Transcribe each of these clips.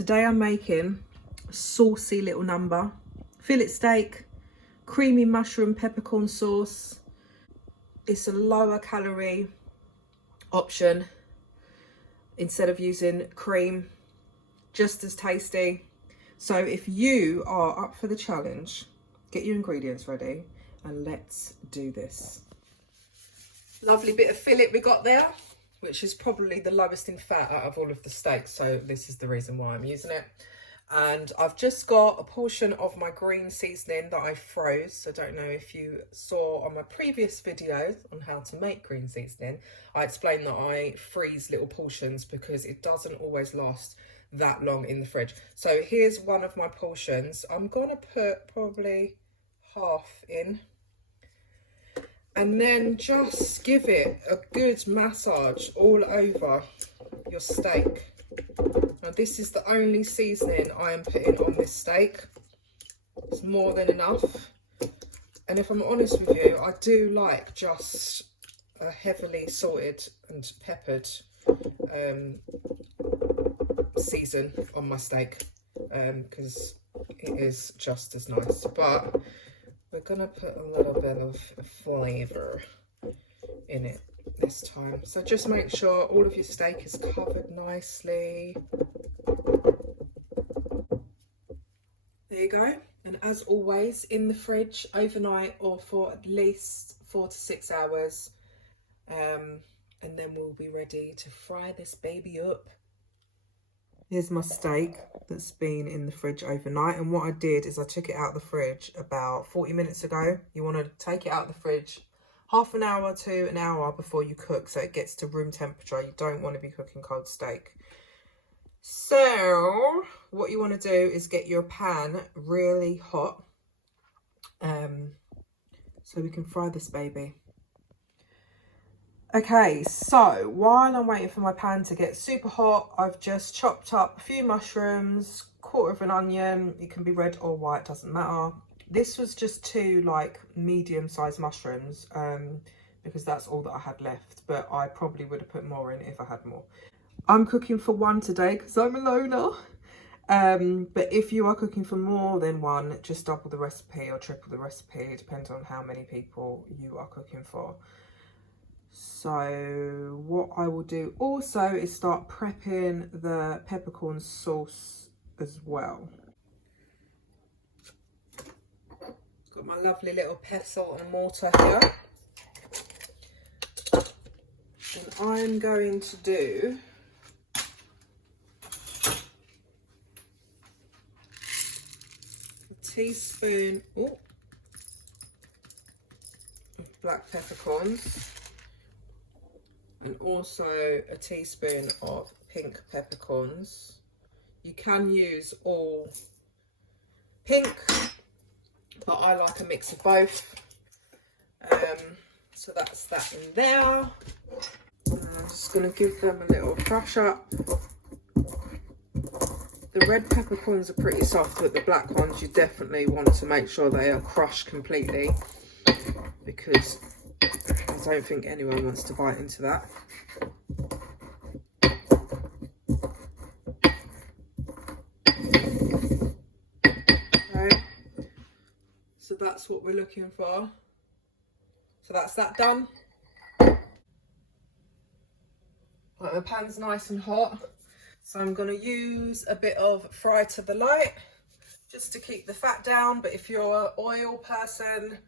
Today I'm making a saucy little number. Fillet steak, creamy mushroom peppercorn sauce. It's a lower calorie option instead of using cream. Just as tasty. So if you are up for the challenge, get your ingredients ready and let's do this. Lovely bit of fillet we got there, which is probably the lowest in fat out of all of the steaks, so this is the reason why I'm using it. And I've just got a portion of my green seasoning that I froze. I don't know if you saw on my previous videos on how to make green seasoning, I explained that I freeze little portions because it doesn't always last that long in the fridge. So here's one of my portions. I'm gonna put probably half in, and then just give it a good massage all over your steak. Now this is the only seasoning I am putting on this steak. It's more than enough. And if I'm honest with you, I do like just a heavily salted and peppered season on my steak, because it is just as nice. But we're gonna put a little bit of flavour in it this time. So just make sure all of your steak is covered nicely. There you go. And as always, in the fridge overnight or for at least 4 to 6 hours. And then we'll be ready to fry this baby up. Here's my steak that's been in the fridge overnight. And what I did is I took it out of the fridge about 40 minutes ago. You want to take it out of the fridge half an hour to an hour before you cook, so it gets to room temperature. You don't want to be cooking cold steak. So what you want to do is get your pan really hot, so we can fry this baby. Okay, so while I'm waiting for my pan to get super hot, I've just chopped up a few mushrooms, quarter of an onion. It can be red or white, doesn't matter. This was just 2 like medium-sized mushrooms, because that's all that I had left, but I probably would have put more in if I had more. I'm cooking for 1 today because I'm a loner. But if you are cooking for more than 1, just double the recipe or triple the recipe, depending on how many people you are cooking for. So what I will do also is start prepping the peppercorn sauce as well. Got my lovely little pestle and mortar here. And I'm going to do a teaspoon of black peppercorns and also a teaspoon of pink peppercorns. You can use all pink, but I like a mix of both. So that's that in there. I'm just going to give them a little crush up. The red peppercorns are pretty soft, but the black ones you definitely want to make sure they are crushed completely, because I don't think anyone wants to bite into that. Okay, so that's what we're looking for. So that's that done. Right, the pan's nice and hot, so I'm going to use a bit of fry to the light just to keep the fat down. But if you're an oil person,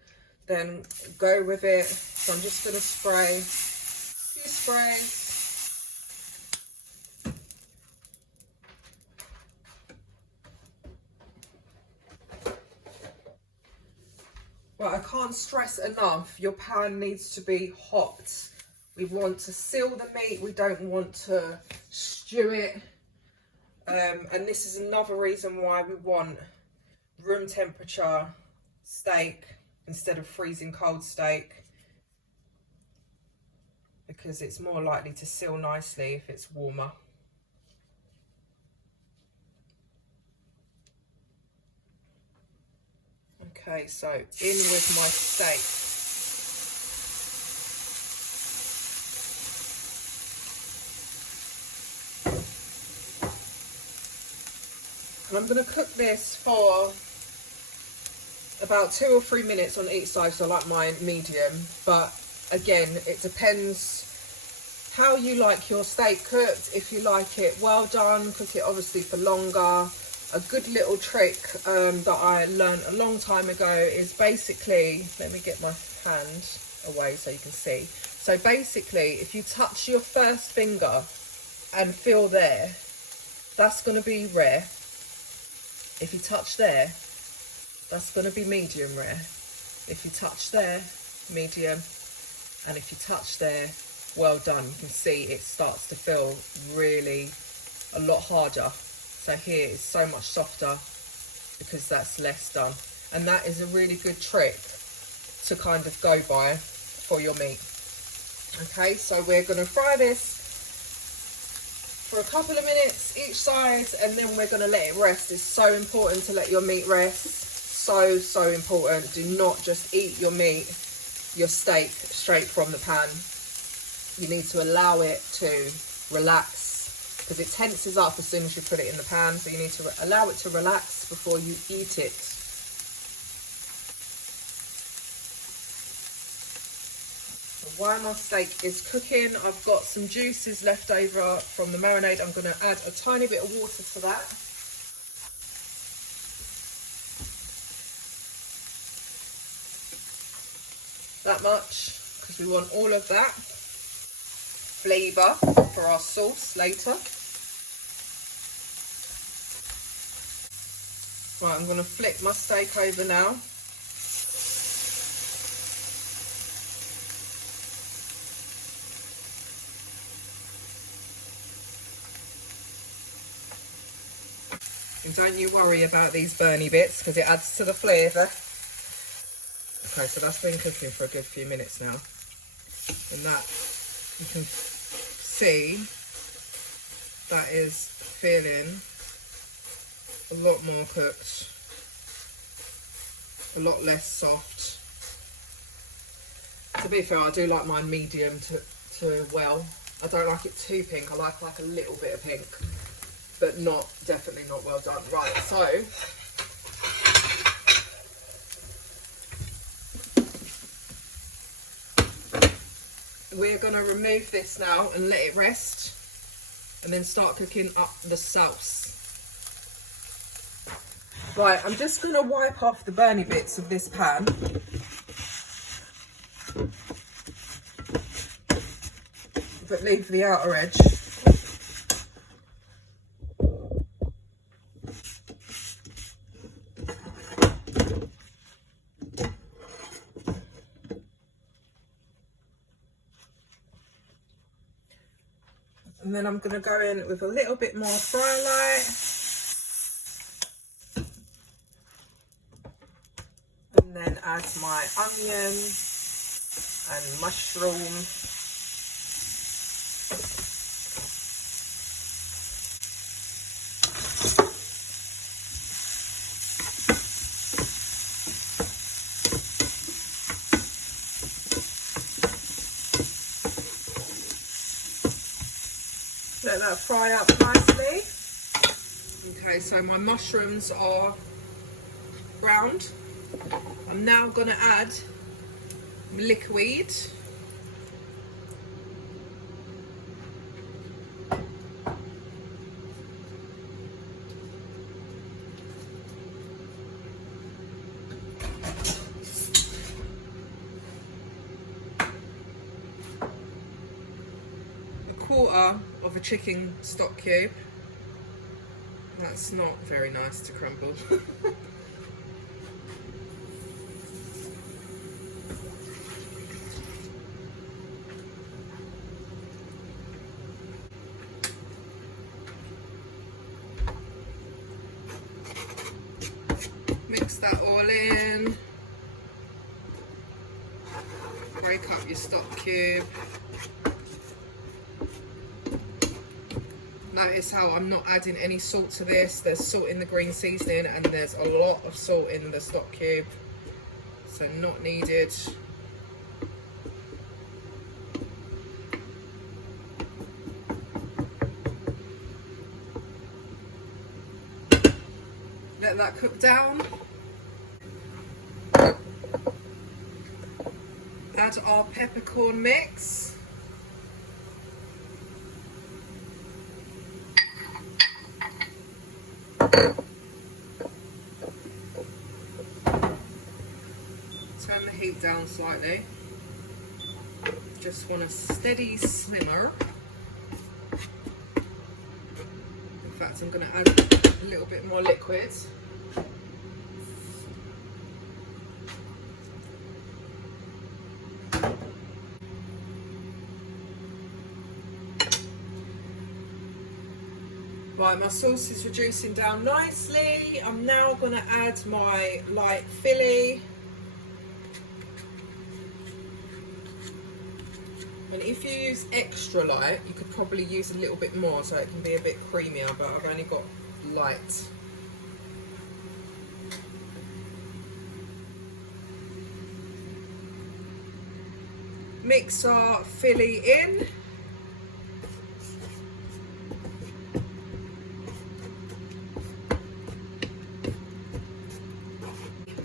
then go with it. So I'm just going to spray a few sprays. Right, I can't stress enough, your pan needs to be hot. We want to seal the meat, we don't want to stew it. And this is another reason why we want room temperature steak instead of freezing cold steak, because it's more likely to seal nicely if it's warmer. Okay, so in with my steak. And I'm going to cook this for about 2 or 3 minutes on each side, so I like mine medium. But again, it depends how you like your steak cooked. If you like it well done, cook it obviously for longer. A good little trick that I learned a long time ago is basically, let me get my hand away so you can see. So basically, if you touch your first finger and feel there, that's going to be rare. If you touch there, that's going to be medium rare. If you touch there, medium. And if you touch there, well done. You can see it starts to feel really a lot harder. So here it's so much softer because that's less done. And that is a really good trick to kind of go by for your meat. Okay, so we're going to fry this for a couple of minutes each side, and then we're going to let it rest. It's so important to let your meat rest. So important. Do not just eat your meat, your steak, straight from the pan. You need to allow it to relax, because it tenses up as soon as you put it in the pan. So you need to allow it to relax before you eat it. While my steak is cooking, I've got some juices left over from the marinade. I'm going to add a tiny bit of water to that. That much, because we want all of that flavour for our sauce later. Right, I'm going to flip my steak over now. And don't you worry about these burny bits, because it adds to the flavour. Okay, so that's been cooking for a good few minutes now. And that, you can see, that is feeling a lot more cooked, a lot less soft. To be fair, I do like mine medium to well. I don't like it too pink. I like a little bit of pink, but definitely not well done. Right, so we're going to remove this now and let it rest, and then start cooking up the sauce. Right, I'm just going to wipe off the burny bits of this pan. But leave the outer edge. And then I'm going to go in with a little bit more fry light. And then add my onion and mushroom. Let that fry up nicely. Okay, so my mushrooms are browned. I'm now going to add liquid. A quarter of a chicken stock cube. That's not very nice to crumble. Mix that all in. Break up your stock cube. Notice how I'm not adding any salt to this. There's salt in the green seasoning and there's a lot of salt in the stock cube, so not needed. let that cook down. Add our peppercorn mix. Turn the heat down slightly. Just want a steady simmer. In fact, I'm going to add a little bit more liquid. Right, my sauce is reducing down nicely. I'm now going to add my light fillet. And if you use extra light, you could probably use a little bit more so it can be a bit creamier, but I've only got light. Mix our fillet in.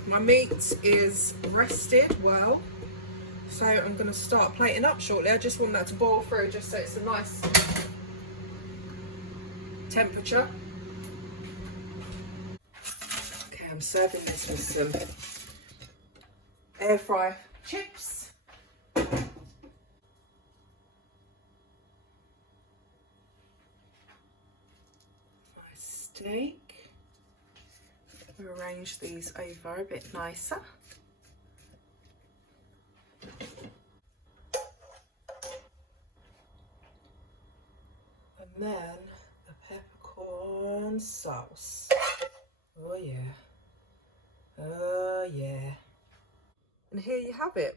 My meat is rested well. So I'm going to start plating up shortly. I just want that to boil through just so it's a nice temperature. Okay, I'm serving this with some air fry chips. My steak. Arrange these over a bit nicer. And then the peppercorn sauce. Oh yeah. Oh yeah. And here you have it.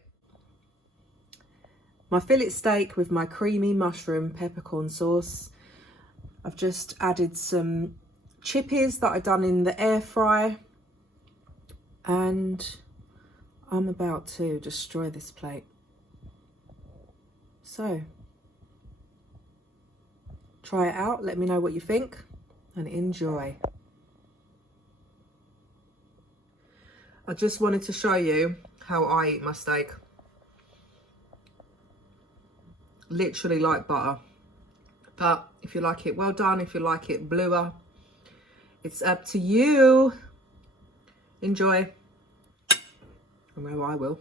My fillet steak with my creamy mushroom peppercorn sauce. I've just added some chippies that I done in the air fry. And I'm about to destroy this plate. So, try it out, let me know what you think, and enjoy. I just wanted to show you how I eat my steak. Literally like butter. But if you like it well done, if you like it bluer, it's up to you. Enjoy. I know I will.